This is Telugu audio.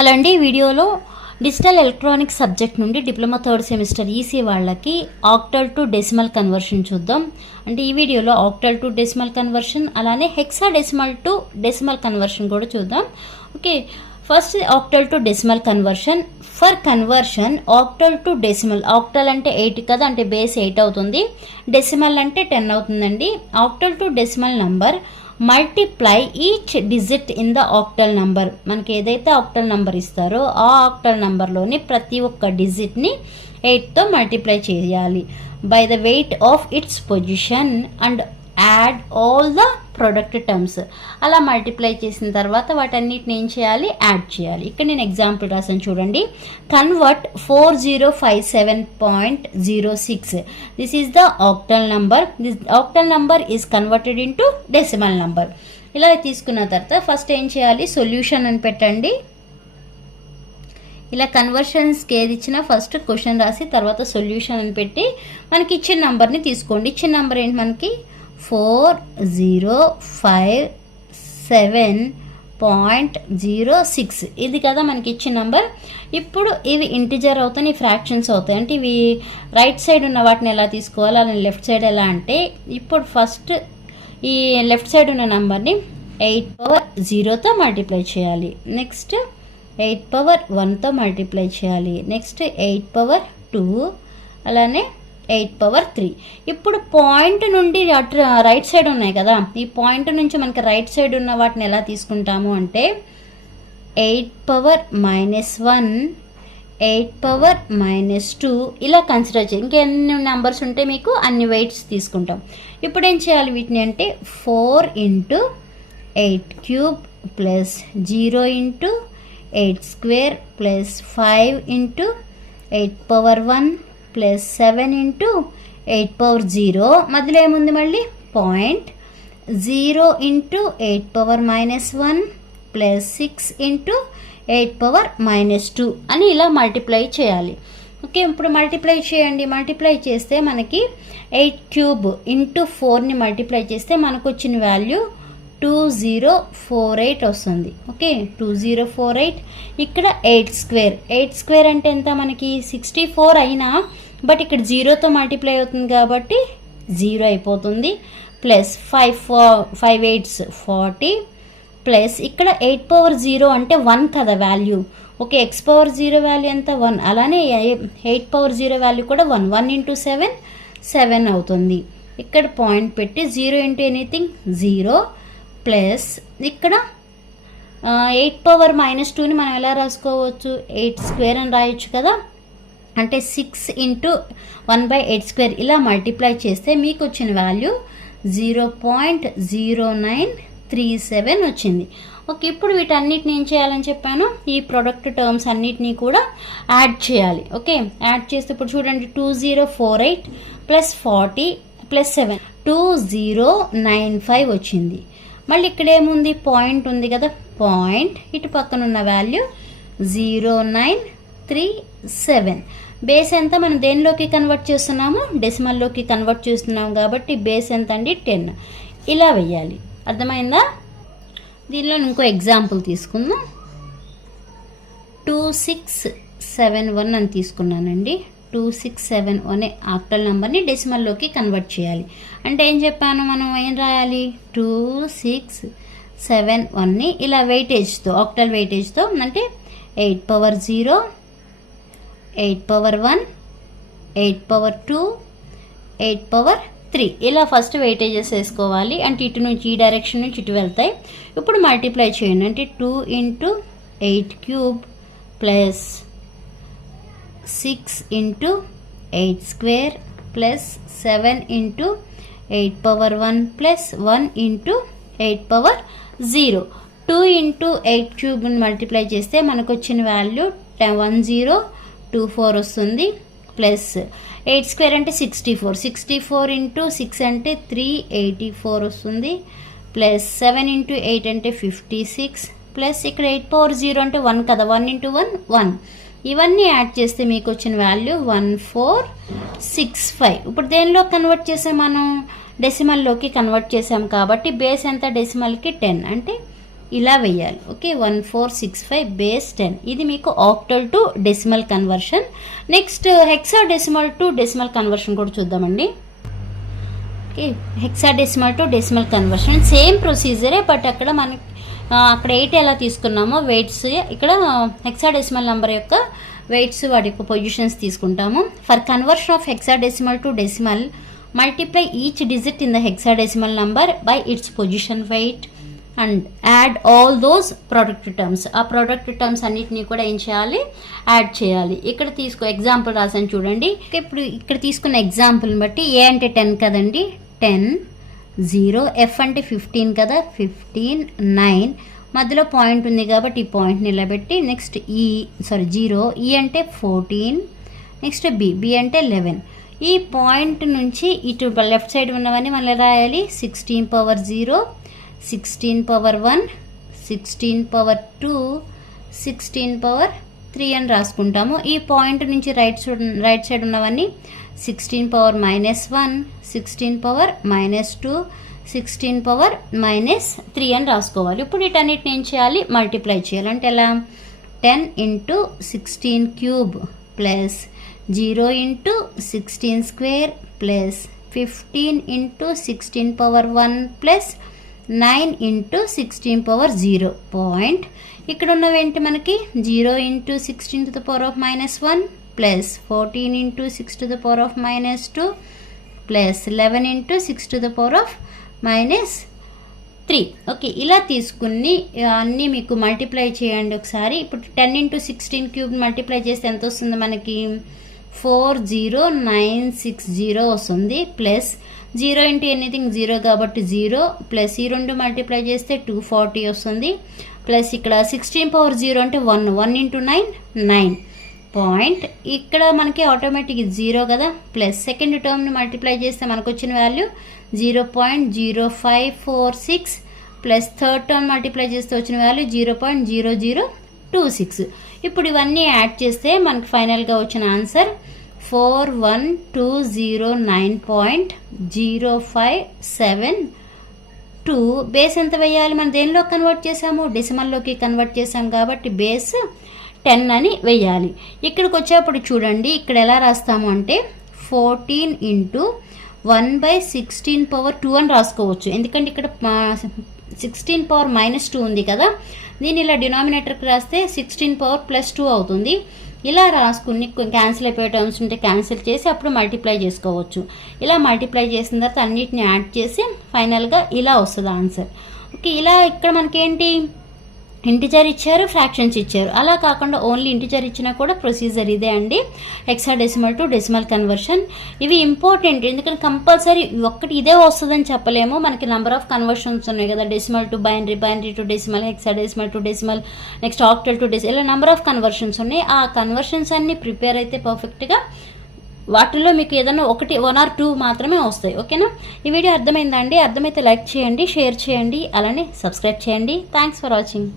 హలో అండి, ఈ వీడియోలో డిజిటల్ ఎలక్ట్రానిక్స్ సబ్జెక్ట్ నుండి డిప్లొమా థర్డ్ సెమిస్టర్ ఈసీ వాళ్ళకి ఆక్టల్ టు డెసిమల్ కన్వర్షన్ చూద్దాం. అంటే ఈ వీడియోలో ఆక్టల్ టు డెసిమల్ కన్వర్షన్ అలానే హెక్సాడెసిమల్ టు డెసిమల్ కన్వర్షన్ కూడా చూద్దాం. Okay, first octal to decimal conversion. For conversion octal to decimal, octal అంటే 8 కదా, అంటే బేస్ 8 అవుతుంది. డెసిమల్ అంటే 10 అవుతుందండి. Octal to decimal number multiply each digit in the octal number. మనకి ఏదైతే ఆక్టల్ నంబర్ ఇస్తారో ఆ ఆక్టల్ నంబర్లోని ప్రతి ఒక్క డిజిట్ని 8తో మల్టిప్లై చేయాలి by the weight of it's position and add all the product terms. అలా మల్టిప్లై చేసిన తర్వాత వాటన్నిటిని ఏం చేయాలి, యాడ్ చేయాలి. ఇక్కడ నేను ఎగ్జాంపుల్ రాసాను చూడండి. Convert 4057.06. This is the octal number. This octal number is converted into decimal number. ఇలా తీసుకున్న తర్వాత ఫస్ట్ ఏం చేయాలి, సొల్యూషన్ అని పెట్టండి. ఇలా కన్వర్షన్స్కి ఏది ఇచ్చినా ఫస్ట్ క్వశ్చన్ రాసి తర్వాత సొల్యూషన్ అని పెట్టి మనకి ఇచ్చిన నంబర్ని తీసుకోండి. ఇచ్చిన నంబర్ ఏంటి, మనకి 4057.06 ఇది కదా మనకి ఇచ్చిన నంబర్. ఇప్పుడు ఇవి ఇంటిజర్ అవుతాయి, ఫ్రాక్షన్స్ అవుతాయి. అంటే ఇవి రైట్ సైడ్ ఉన్న వాటిని ఎలా తీసుకోవాలి, అలానే లెఫ్ట్ సైడ్ ఎలా అంటే, ఇప్పుడు ఫస్ట్ ఈ లెఫ్ట్ సైడ్ ఉన్న నంబర్ని 8/0తో మల్టిప్లై చేయాలి. నెక్స్ట్ 8/1తో మల్టిప్లై చేయాలి. నెక్స్ట్ 8/2, అలానే 8/3. ఇప్పుడు పాయింట్ నుండి రైట్ సైడ్ ఉన్నాయి కదా, ఈ పాయింట్ నుంచి మనకి రైట్ సైడ్ ఉన్న వాటిని ఎలా తీసుకుంటాము అంటే 8/-1, 8/-2 ఇలా కన్సిడర్ చేయాలి. ఇంకెన్ని నెంబర్స్ ఉంటే మీకు అన్ని వెయిట్స్ తీసుకుంటాం. ఇప్పుడు ఏం చేయాలి వీటిని అంటే 4 × 8³ ప్లస్ 0 × 8² ప్లస్ 5 × 8/1 ప్లస్ 7 × 8/0. మధ్యలో ఏముంది మళ్ళీ పాయింట్ 0 × 8/-1 ప్లస్ 6 × 8/-2 అని ఇలా మల్టిప్లై చేయాలి. ఓకే, ఇప్పుడు మల్టిప్లై చేయండి. మల్టిప్లై చేస్తే మనకి 8³ × 4ని మల్టిప్లై చేస్తే మనకు వచ్చిన వాల్యూ 2048 వస్తుంది. ఓకే, 2048. ఇక్కడ 8² అంటే ఎంత, మనకి 64 అయినా బట్ ఇక్కడ 0తో మల్టిప్లై అవుతుంది కాబట్టి 0 అయిపోతుంది. ప్లస్ 5 8s 40 ప్లస్ ఇక్కడ 8/0 అంటే 1 కదా వాల్యూ. ఓకే, x/0 వాల్యూ ఎంత, 1. అలానే 8/0 వాల్యూ కూడా 1. 1 × 7 7 అవుతుంది. ఇక్కడ పాయింట్ పెట్టి 0 × ఎనీథింగ్ 0 ప్లస్ ఇక్కడ 8/-2ని మనం ఎలా రాసుకోవచ్చు, 8² అని రాయొచ్చు కదా. అంటే 6 × 1/8² ఇలా మల్టిప్లై చేస్తే మీకు వచ్చిన వాల్యూ 0.0937 వచ్చింది. ఓకే, ఇప్పుడు వీటన్నిటిని ఏం చేయాలని చెప్పాను, ఈ ప్రొడక్ట్ టర్మ్స్ అన్నిటినీ కూడా యాడ్ చేయాలి. ఓకే, యాడ్ చేస్తే ఇప్పుడు చూడండి 2048 ప్లస్ 40 ప్లస్ 7 2095 వచ్చింది. మళ్ళీ ఇక్కడ ఏముంది, పాయింట్ ఉంది కదా, పాయింట్ ఇటు పక్కన ఉన్న వాల్యూ 0937. బేస్ ఎంత, మనం దేనిలోకి కన్వర్ట్ చేస్తున్నాము, డెసిమల్లోకి కన్వర్ట్ చేస్తున్నాము కాబట్టి బేస్ ఎంత అండి, 10. ఇలా వెయ్యాలి. అర్థమైందా? దీనిలో ఇంకో ఎగ్జాంపుల్ తీసుకుందాం. 2671 అని తీసుకున్నానండి. 2671 ఆక్టల్ నెంబర్ని డెసిమల్లోకి కన్వర్ట్ చేయాలి. అంటే ఏం చెప్పాను, మనం ఏం రాయాలి, 2671ని ఇలా వెయిటేజ్తో, ఆక్టల్ వెయిటేజ్తో అంటే 8/0, 8/1, 8/2, 8/3 ఇలా ఫస్ట్ వెయిటేజెస్ వేసుకోవాలి. అంటే ఇటు నుంచి ఈ డైరెక్షన్ నుంచి ఇటు వెళ్తాయి. ఇప్పుడు మల్టిప్లై చేయండి. అంటే 2 × 8³ ప్లస్ 6 × 8² ప్లస్ 7 × 8/1 ప్లస్ 1 × 8/0. 2 × 8³ మల్టిప్లై చేస్తే మనకు వచ్చిన వాల్యూ 1024 వస్తుంది. ప్లస్ 8² అంటే 64, 64 × 6 అంటే 384 వస్తుంది. ప్లస్ 7 × 8 అంటే 56 ప్లస్ ఇక్కడ 8/0 అంటే 1 కదా, 1 × 1 1. ఇవన్నీ యాడ్ చేస్తే మీకు వచ్చిన వాల్యూ 1465. ఇప్పుడు దేనిలో కన్వర్ట్ చేసాం, మనం డెసిమల్లోకి కన్వర్ట్ చేసాం కాబట్టి బేస్ ఎంత, డెసిమల్కి 10 అంటే ఇలా వేయాలి. Okay, 1465 base 10. ఇది మీకు octal to decimal conversion. Next hexadecimal to decimal conversion కూడా చూద్దామండి. Okay, hexadecimal to decimal conversion same ప్రొసీజరే, బట్ అక్కడ మనకి అక్కడ 8 ఎలా తీసుకున్నామో వెయిట్స్, ఇక్కడ హెక్సాడెసిమల్ నెంబర్ యొక్క వెయిట్స్ వాటి యొక్క పొజిషన్స్ తీసుకుంటాము. For conversion of hexadecimal to decimal, multiply each digit in the hexadecimal number by its position weight and add all those product terms. ఆ ప్రొడక్ట్ టర్మ్స్ అన్నిటినీ కూడా ఏం చేయాలి, యాడ్ చేయాలి. ఇక్కడ ఎగ్జాంపుల్ రాసాను చూడండి. ఇప్పుడు ఇక్కడ తీసుకున్న ఎగ్జాంపుల్ని బట్టి ఏ అంటే 10 కదండి, 10, 0, ఎఫ్ అంటే 15 కదా, 15, 9 మధ్యలో పాయింట్ ఉంది కాబట్టి ఈ పాయింట్ నిలబెట్టి నెక్స్ట్ 0, ఈ అంటే 14, నెక్స్ట్ బి అంటే 11. ఈ పాయింట్ నుంచి ఇటు లెఫ్ట్ సైడ్ ఉన్నవన్నీ మళ్ళీ రాయాలి. 16 పవర్ 0, 16 పవర్ 1, 16 పవర్ 2, 16 పవర్ 3 అని రాసుకుంటాము. ఈ పాయింట్ నుంచి రైట్ సైడ్ ఉన్నవన్నీ 16 పవర్ -1, 16 పవర్ -2, 16 పవర్ -3 అని రాసుకోవాలి. ఇప్పుడు వీటన్నిటిని ఏం చేయాలి, మల్టిప్లై చేయాలి. అంటే ఎలా, 10 into 16 cube plus 0 into 16 square plus 15 into 16 power 1 plus 9 into 16 power 0 point. ఇక్కడ ఉన్నవేంటి మనకి 0 into 16 to the power of -1 plus 14 into 6 to the power of -2 plus 11 into 6 to the power of -3. Okay, ఇలా తీసుకుని అన్నీ మీకు మల్టిప్లై చేయండి ఒకసారి. ఇప్పుడు 10 ఇంటూ 16 క్యూబ్ మల్టిప్లై చేస్తే ఎంత వస్తుంది మనకి, 40960 వస్తుంది. ప్లస్ 0 ఇంటూ ఎనీథింగ్ 0 కాబట్టి 0 ప్లస్ ఈ 2 మల్టిప్లై చేస్తే 240 వస్తుంది. ప్లస్ ఇక్కడ 16 పవర్ 0 అంటే 1 ఇంటూ 9 9 పాయింట్. ఇక్కడ మనకి ఆటోమేటిక్ 0 కదా. ప్లస్ సెకండ్ టర్మ్ని మల్టిప్లై చేస్తే మనకు వచ్చిన value 0.0546 plus third term multiply చేస్తే వచ్చిన వాల్యూ 0.0026. ఇప్పుడు ఇవన్నీ యాడ్ చేస్తే మనకి ఫైనల్గా వచ్చిన ఆన్సర్ 41209.0572. బేస్ ఎంత వేయాలి, మనం దేనిలో కన్వర్ట్ చేసాము, డెసిమల్లోకి కన్వర్ట్ చేసాం కాబట్టి బేస్ 10 అని వేయాలి. ఇక్కడికి వచ్చేప్పుడు చూడండి, ఇక్కడ ఎలా రాస్తాము అంటే 14 ఇంటూ 1/16 పవర్ 2 అని రాసుకోవచ్చు. ఎందుకంటే ఇక్కడ 16 పవర్ -2 ఉంది కదా, దీన్ని ఇలా డినామినేటర్కి రాస్తే 16 పవర్ +2 అవుతుంది. ఇలా రాసుకుని క్యాన్సిల్ అయిపోయే టర్మ్స్ ఉంటే క్యాన్సిల్ చేసి అప్పుడు మల్టిప్లై చేసుకోవచ్చు. ఇలా మల్టిప్లై చేసిన తర్వాత అన్నిటిని యాడ్ చేసి ఫైనల్గా ఇలా వస్తుంది ఆన్సర్. ఓకే, ఇలా ఇక్కడ మనకేంటి ఇంటిజర్ ఇచ్చారు, ఫ్రాక్షన్స్ ఇచ్చారు. అలా కాకుండా ఓన్లీ ఇంటిజర్ ఇచ్చినా కూడా ప్రొసీజర్ ఇదే అండి, హెక్సాడెసిమల్ టు డెసిమల్ కన్వర్షన్. ఇవి ఇంపార్టెంట్, ఎందుకంటే కంపల్సరీ ఒక్కటి ఇదే వస్తుందని చెప్పలేము. మనకి నెంబర్ ఆఫ్ కన్వర్షన్స్ ఉన్నాయి కదా, decimal to binary, binary to decimal, hexadecimal to decimal, next octal to decimal, ఇలా నెంబర్ ఆఫ్ కన్వర్షన్స్ ఉన్నాయి. ఆ కన్వర్షన్స్ అన్ని ప్రిపేర్ అయితే పర్ఫెక్ట్గా వాటిల్లో మీకు ఏదైనా 1 or 2 మాత్రమే వస్తాయి. ఓకేనా, ఈ వీడియో అర్థమైందండి? అర్థమైతే లైక్ చేయండి, షేర్ చేయండి, అలానే సబ్స్క్రైబ్ చేయండి. Thanks for watching.